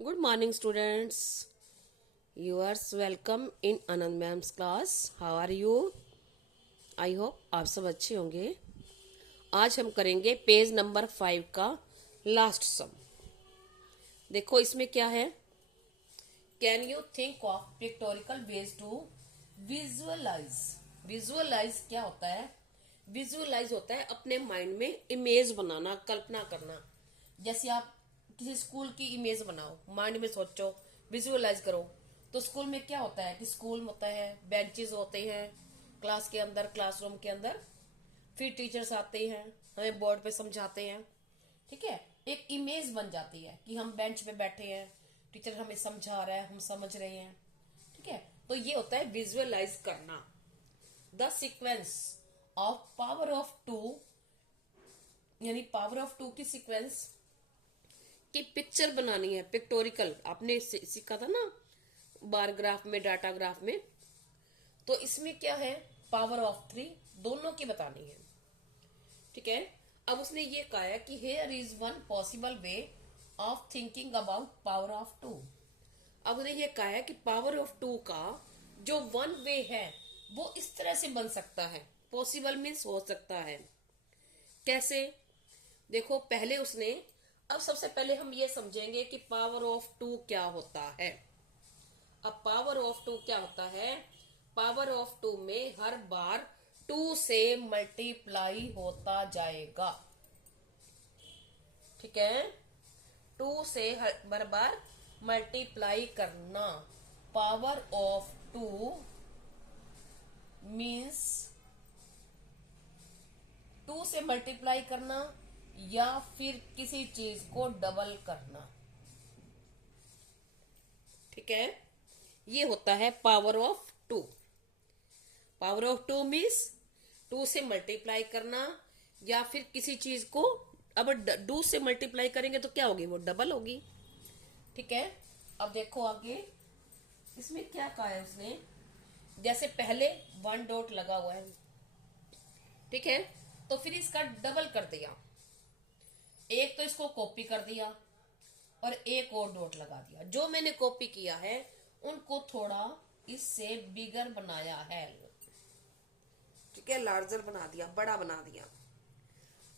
Good morning, students. You are welcome in Anand ma'am's class. How are you? I hope आप सब अच्छे होंगे. आज हम करेंगे पेज नंबर 5 का लास्ट सम. देखो इसमें क्या है. Can you think of pictorial ways to visualise. Visualise क्या होता है? विजुअलाइज होता है अपने माइंड में इमेज बनाना, कल्पना करना. जैसे आप किसी स्कूल की इमेज बनाओ, माइंड में सोचो, विजुअलाइज करो. तो स्कूल में क्या होता है कि स्कूल होता है, बेंचेस होते हैं क्लास के अंदर, क्लासरूम के अंदर. फिर टीचर्स आते हैं, हमें बोर्ड पे समझाते हैं. ठीक है, एक इमेज बन जाती है कि हम बेंच पे बैठे हैं, टीचर हमें समझा रहा है, हम समझ रहे हैं. ठीक है, तो ये होता है विजुअलाइज करना. The sequence of power of two, यानी पावर ऑफ टू की सीक्वेंस की पिक्चर बनानी है. पिक्टोरिकल आपने सीखा था ना बार ग्राफ में, डाटा ग्राफ में. तो इसमें क्या है, पावर ऑफ 3 दोनों की बतानी है. ठीक है, अब उसने ये कहा है कि here is one possible way of thinking about power of 2. अब उसने ये कहा है कि पावर ऑफ 2 का जो वन वे है वो इस तरह से बन सकता है. पॉसिबल मीन्स हो सकता है. कैसे? देखो पहले उसने, अब सबसे पहले हम ये समझेंगे कि पावर ऑफ 2 क्या होता है. अब पावर ऑफ 2 क्या होता है? पावर ऑफ 2 में हर बार 2 से मल्टीप्लाई होता जाएगा. ठीक है, 2 से हर बार मल्टीप्लाई करना. पावर ऑफ 2 मीन्स 2 से मल्टीप्लाई करना या फिर किसी चीज को डबल करना. ठीक है, ये होता है power of 2. Power of 2 means 2 से मल्टीप्लाई करना या फिर किसी चीज को, अब 2 से मल्टीप्लाई करेंगे तो क्या होगी, वो डबल होगी. ठीक है, अब देखो आगे इसमें क्या कहा है उसने. जैसे पहले 1 डॉट लगा हुआ है, ठीक है, तो फिर इसका डबल कर दिया. एक तो इसको कॉपी कर दिया और एक और डॉट लगा दिया. जो मैंने कॉपी किया है उनको थोड़ा इससे बिगर बनाया है. ठीक है, लार्जर बना दिया, बड़ा बना दिया.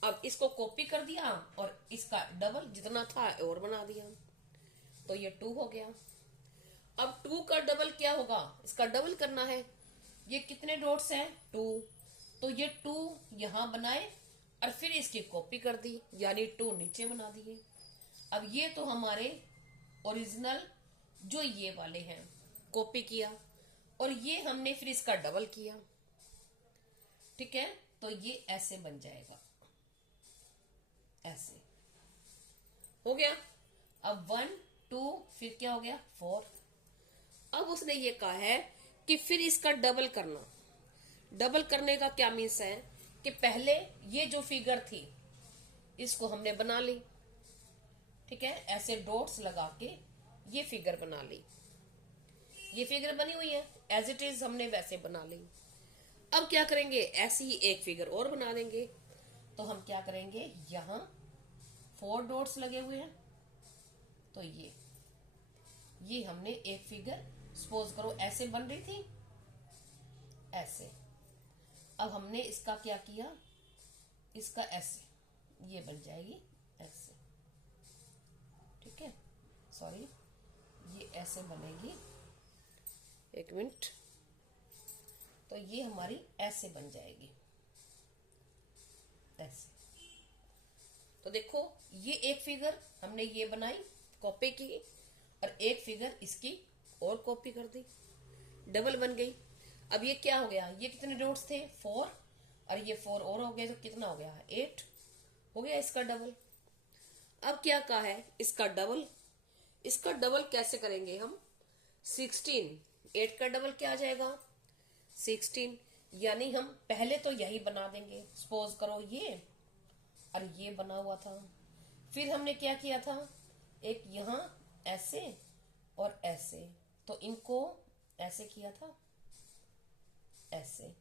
अब इसको कॉपी कर दिया और इसका डबल जितना था और बना दिया. तो ये 2 हो गया. अब 2 का डबल क्या होगा, इसका डबल करना है. ये कितने डॉट्स हैं, 2. तो ये 2 यहां बनाए और फिर इसकी कॉपी कर दी, यानी 2 नीचे बना दिए. अब ये तो हमारे ओरिजिनल जो ये वाले हैं कॉपी किया, और ये हमने फिर इसका डबल किया. ठीक है, तो ये ऐसे बन जाएगा, ऐसे हो गया. अब 1 2 फिर क्या हो गया, 4. अब उसने ये कहा है कि फिर इसका डबल करना. डबल करने का क्या मीन्स है कि पहले ये जो फिगर थी इसको हमने बना ली. ठीक है, ऐसे डॉट्स लगा के ये फिगर बना ली. ये फिगर बनी हुई है एज इट इज, हमने वैसे बना ली. अब क्या करेंगे, ऐसी ही एक फिगर और बना देंगे. तो हम क्या करेंगे, यहां 4 डॉट्स लगे हुए हैं, तो ये हमने एक फिगर, सपोज करो ऐसे बन रही थी, ऐसे. अब हमने इसका क्या किया, इसका ऐसे, ये बन जाएगी ऐसे. ठीक है, सॉरी, ये ऐसे बनेगी, एक मिनट. तो ये हमारी ऐसे बन जाएगी, ऐसे. तो देखो ये एक फिगर हमने ये बनाई, कॉपी की, और एक फिगर इसकी और कॉपी कर दी, डबल बन गई. अब ये क्या हो गया, ये कितने डॉट्स थे, 4, और ये 4 और हो गए तो कितना हो गया, 8 हो गया इसका डबल. अब क्या कहा है, इसका डबल. इसका डबल कैसे करेंगे हम, 16. 8 का डबल क्या आ जाएगा, 16. यानी हम पहले तो यही बना देंगे, सपोज करो ये और ये बना हुआ था. फिर हमने क्या किया था, एक यहां ऐसे और ऐसे, तो इनको ऐसे किया था, ऐसे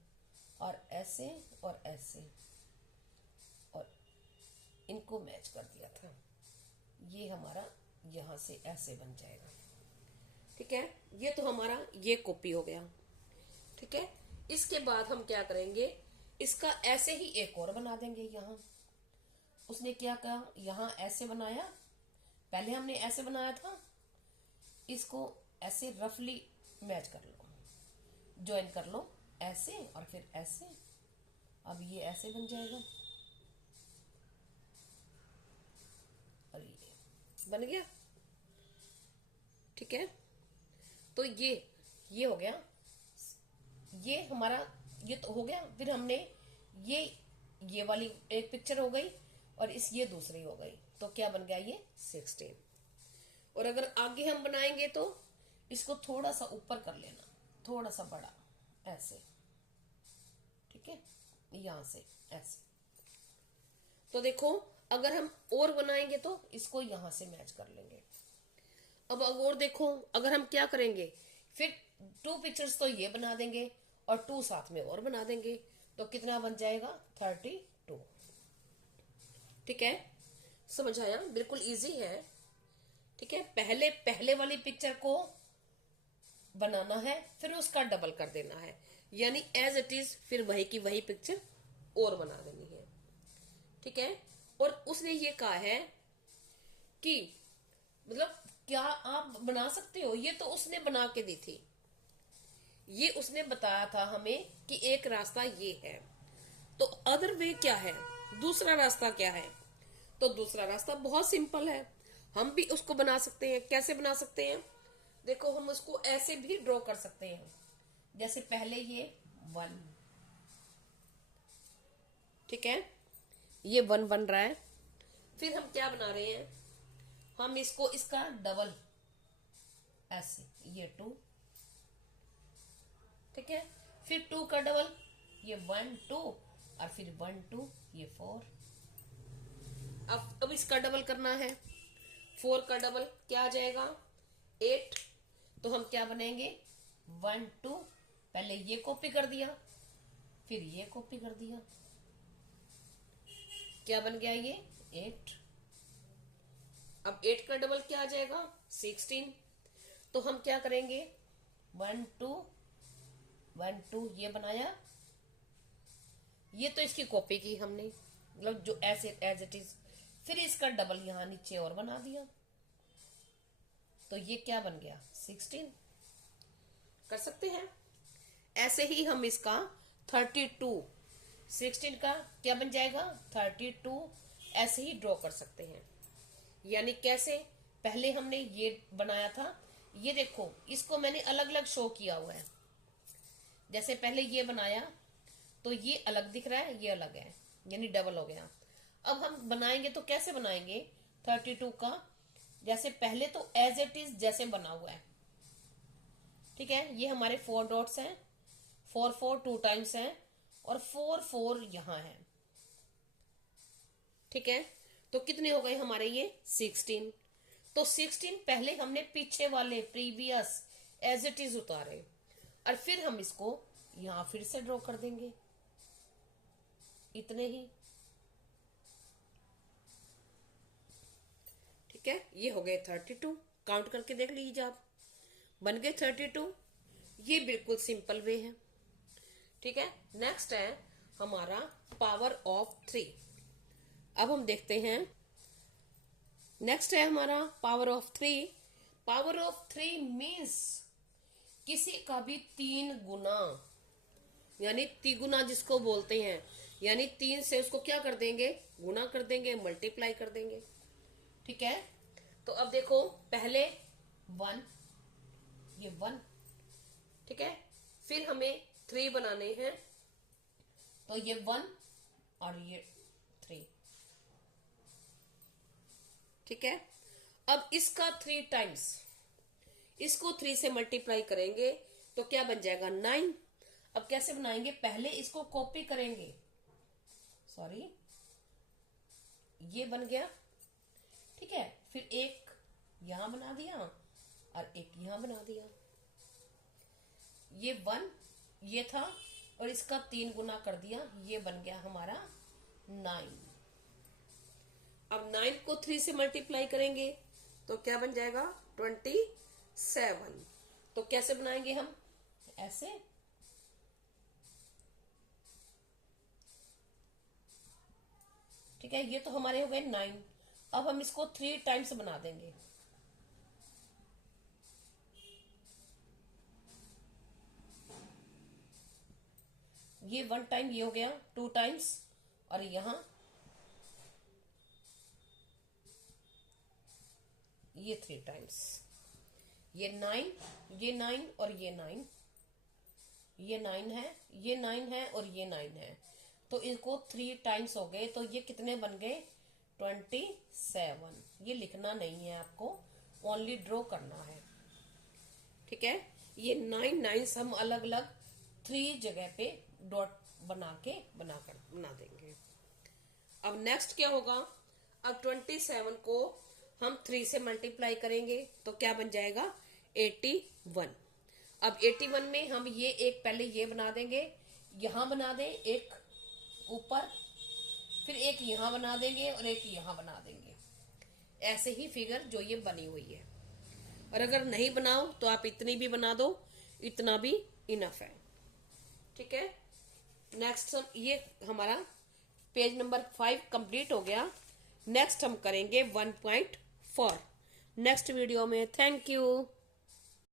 और ऐसे और ऐसे, और इनको मैच कर दिया था. ये हमारा यहां से ऐसे बन जाएगा। ठीक है, ये तो हमारा ये कॉपी हो गया। ठीक है, इसके बाद हम क्या करेंगे, इसका ऐसे ही एक और बना देंगे। यहाँ उसने क्या कहा, यहाँ ऐसे बनाया, पहले हमने ऐसे बनाया था, इसको ऐसे रफली मैच कर लो, ज्वाइन कर लो ऐसे और फिर ऐसे। अब ये ऐसे बन जाएगा और ये बन गया। ठीक है, तो ये हो गया, ये हमारा ये तो हो गया। फिर हमने ये वाली एक पिक्चर हो गई और ये दूसरी हो गई, तो क्या बन गया, ये 16। और अगर आगे हम बनाएंगे तो इसको थोड़ा सा ऊपर कर लेना, थोड़ा सा बड़ा ऐसे। ठीक है, यहां से ऐसे। तो देखो, अगर हम और बनाएंगे तो इसको यहां से मैच कर लेंगे। अब और देखो, अगर हम क्या करेंगे, फिर 2 पिक्चर्स तो ये बना देंगे और 2 साथ में और बना देंगे, तो कितना बन जाएगा, 32। ठीक है, समझ आया, बिल्कुल इजी है। ठीक है, पहले वाली पिक्चर को बनाना है, फिर उसका डबल कर देना है, यानी एज इट इज फिर वही की वही पिक्चर और बना देनी है। ठीक है, और उसने ये कहा है कि मतलब क्या आप बना सकते हो, ये तो उसने बना के दी थी, ये उसने बताया था हमें कि एक रास्ता ये है, तो अदर वे क्या है, दूसरा रास्ता क्या है। तो दूसरा रास्ता बहुत सिंपल है, हम भी उसको बना सकते हैं। कैसे बना सकते हैं, देखो हम उसको ऐसे भी ड्रॉ कर सकते हैं, जैसे पहले ये 1, ठीक है, ये 1 बन रहा है। फिर हम क्या बना रहे हैं, हम इसको इसका डबल ऐसे, ये 2, ठीक है, फिर 2 का डबल, ये 1 2 और फिर 1 2, ये 4। अब इसका डबल करना है, 4 का डबल क्या आ जाएगा, 8। तो हम क्या बनेंगे, 1 2, पहले ये कॉपी कर दिया, फिर ये कॉपी कर दिया, क्या बन गया, ये 8। अब 8 का डबल क्या आ जाएगा, 16। तो हम क्या करेंगे, 1 2 1 2 ये बनाया, ये तो इसकी कॉपी की हमने, मतलब जो ऐसे एज इट इज। फिर इसका डबल यहां नीचे और बना दिया, तो ये क्या बन गया, 16। कर सकते हैं ऐसे ही हम इसका 32, 16 का क्या बन जाएगा, 32, ऐसे ही ड्रॉ कर सकते हैं। यानी कैसे, पहले हमने ये बनाया था, ये देखो इसको मैंने अलग अलग शो किया हुआ है। जैसे पहले ये बनाया तो ये अलग दिख रहा है, ये अलग है, यानी डबल हो गया। अब हम बनाएंगे तो कैसे बनाएंगे 32 का, जैसे पहले तो एज इट इज जैसे बना हुआ है। ठीक है, ये हमारे 4 डॉट्स हैं, 4 4 2 टाइम्स हैं और 4 4 यहां है। ठीक है, तो कितने हो गए हमारे, ये 16। तो 16 पहले हमने पीछे वाले प्रीवियस एज इट इज उतारे और फिर हम इसको यहां फिर से ड्रॉ कर देंगे, इतने ही। ठीक है, ये हो गए 32, काउंट करके देख लीजिए आप, बन गए 32। ये बिल्कुल सिंपल वे है। ठीक है, नेक्स्ट है हमारा पावर ऑफ 3। अब हम देखते हैं, नेक्स्ट है हमारा power of 3। Power of 3 means किसी का भी 3 गुना, यानी तिगुना जिसको बोलते हैं, यानी 3 से उसको क्या कर देंगे, गुना कर देंगे, मल्टीप्लाई कर देंगे। ठीक है, तो अब देखो पहले 1, ये 1, ठीक है, फिर हमें 3 बनाने हैं, तो ये 1 और ये 3। ठीक है, अब इसका 3 टाइम्स, इसको 3 से मल्टीप्लाई करेंगे तो क्या बन जाएगा, 9। अब कैसे बनाएंगे, पहले इसको कॉपी करेंगे, सॉरी ये बन गया। ठीक है, फिर एक यहां बना दिया और एक यहां बना दिया, ये 1 ये था और इसका 3 गुना कर दिया, ये बन गया हमारा 9। अब 9 को 3 से मल्टीप्लाई करेंगे तो क्या बन जाएगा 27। तो कैसे बनाएंगे हम, ऐसे, ठीक है। ये तो हमारे हो गए 9। अब हम इसको 3 टाइम्स बना देंगे। ये 1 टाइम ये हो गया, 2 टाइम्स, और यहां ये 3 टाइम्स। ये 9, ये 9 और ये 9, ये 9 है, ये 9 है और ये 9 है। तो इनको 3 टाइम्स हो गए। तो ये कितने बन गए 27। ये लिखना नहीं है आपको, ओनली ड्रॉ करना है, ठीक है। ये 9 नाइन्स हम अलग अलग 3 जगह पे डॉट बना देंगे। अब नेक्स्ट क्या होगा, अब 27 को हम 3 से मल्टीप्लाई करेंगे तो क्या बन जाएगा 81। अब 81 में हम ये एक पहले ये बना देंगे, यहां बना दें एक ऊपर, फिर एक यहां बना देंगे और एक यहां बना देंगे। ऐसे ही फिगर जो ये बनी हुई है। और अगर नहीं बनाओ तो आप इतनी भी बना दो, इतना भी इनफ है, ठीक है। नेक्स्ट ये हमारा पेज नंबर 5 कंप्लीट हो गया। नेक्स्ट हम करेंगे 1.4 नेक्स्ट वीडियो में। Thank you.